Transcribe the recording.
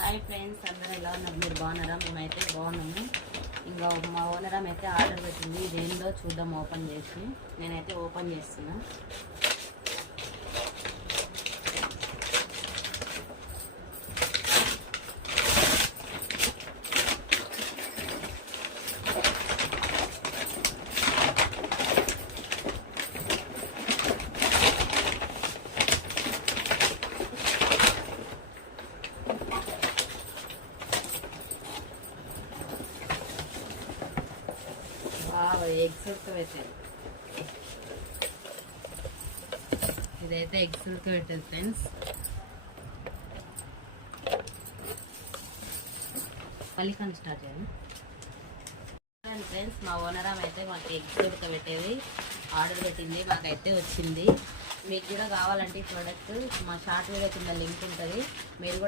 Hi friends, అందరూ ఎలా ఉన్నారు? మీరు బాగున్నారా? మేమైతే బాగున్నాము. ఇంకా మా ఓనర్ అయితే ఆర్డర్ పెట్టింది. ఇదేందో చూద్దాం ఓపెన్ చేసి. నేనైతే ఓపెన్ చేస్తున్నా. ఎగ్స్ ఉడకబెట్టారు. ఇదైతే ఎగ్స్ ఉడకబెట్టారు ఫ్రెండ్స్. పల్లికాని స్టార్ట్ చేయండి ఫ్రెండ్స్. మా ఓనరామ్ అయితే మాకు ఎగ్స్ ఉడకబెట్టేది ఆర్డర్ పెట్టింది. మాకైతే వచ్చింది. మీకు కూడా కావాలంటే ఈ ప్రోడక్ట్ మా షార్ట్ వీడియో కింద లింక్ ఉంటుంది. మీరు కూడా